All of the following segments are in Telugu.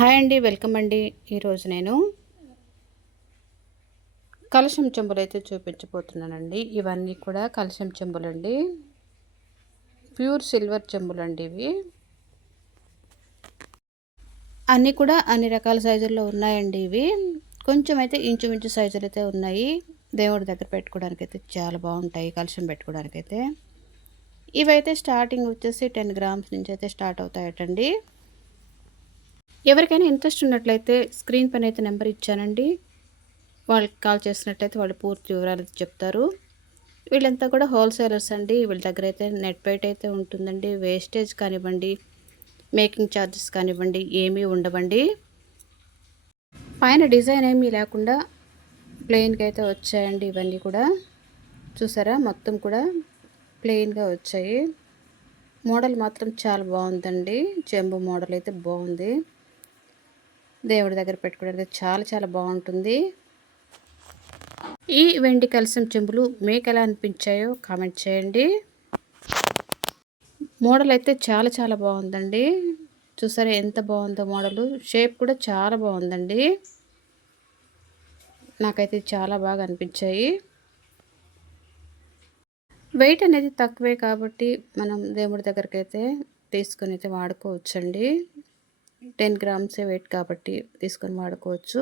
హాయ్ అండి వెల్కమ్ అండి. ఈరోజు నేను కలశం చెంబులు అయితే చూపించబోతున్నానండి. ఇవన్నీ కూడా కలశం చెంబులండి. ప్యూర్ సిల్వర్ చెంబులండి ఇవి. అన్నీ కూడా అన్ని రకాల సైజుల్లో ఉన్నాయండి ఇవి. కొంచెం అయితే ఇంచుమించు సైజులు అయితే ఉన్నాయి. దేవుడి దగ్గర పెట్టుకోవడానికి అయితే చాలా బాగుంటాయి కలశం పెట్టుకోవడానికి అయితే ఇవైతే స్టార్టింగ్ వచ్చేసి టెన్ గ్రామ్స్ నుంచి అయితే స్టార్ట్ అవుతాయటండి. ఎవరికైనా ఇంట్రెస్ట్ ఉన్నట్లయితే స్క్రీన్ పైన అయితే నెంబర్ ఇచ్చానండి. వాళ్ళకి కాల్ చేసినట్లయితే వాళ్ళు పూర్తి వివరాలు చెప్తారు. వీళ్ళంతా కూడా హోల్సేలర్స్ అండి. వీళ్ళ దగ్గర అయితే నెట్ బయట అయితే ఉంటుందండి. వేస్టేజ్ కానివ్వండి మేకింగ్ ఛార్జెస్ కానివ్వండి ఏమీ ఉండవండి. పైన డిజైన్ ఏమీ లేకుండా ప్లెయిన్గా అయితే వచ్చాయండి ఇవన్నీ కూడా. చూసారా? మొత్తం కూడా ప్లెయిన్గా వచ్చాయి. మోడల్ మాత్రం చాలా బాగుందండి. చెంబు మోడల్ అయితే బాగుంది. దేవుడి దగ్గర పెట్టుకోవడానికి చాలా చాలా బాగుంటుంది. ఈ వెండి కలసం చెంబులు మీకు ఎలా అనిపించాయో కామెంట్ చేయండి. మోడల్ అయితే చాలా చాలా బాగుందండి. చూసారా ఎంత బాగుందో మోడలు. షేప్ కూడా చాలా బాగుందండి. నాకైతే చాలా బాగా అనిపించాయి. వెయిట్ అనేది తక్కువే కాబట్టి మనం దేవుడి దగ్గరికి అయితే తీసుకొని అయితే వాడుకోవచ్చండి. టెన్ గ్రామ్సే వెయిట్ కాబట్టి తీసుకొని వాడుకోవచ్చు.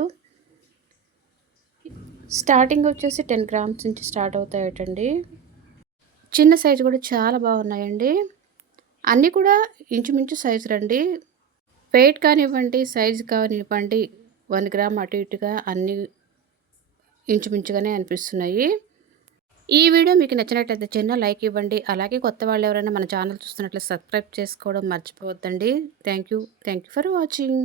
స్టార్టింగ్ వచ్చేసి టెన్ గ్రామ్స్ నుంచి స్టార్ట్ అవుతాయటండి. చిన్న సైజు కూడా చాలా బాగున్నాయండి. అన్నీ కూడా ఇంచుమించు సైజు రండి. వెయిట్ కానివ్వండి సైజు కానివ్వండి వన్ గ్రామ్ అటు ఇటుగా అన్నీ ఇంచుమించుగానే అనిపిస్తున్నాయి. ఈ వీడియో మీకు నచ్చినట్లయితే చిన్న లైక్ ఇవ్వండి. అలాగే కొత్త వాళ్ళు ఎవరైనా మన ఛానల్ చూస్తున్నట్లయితే సబ్స్క్రైబ్ చేసుకోవడం మర్చిపోవద్దండి. Thank you thank you for watching.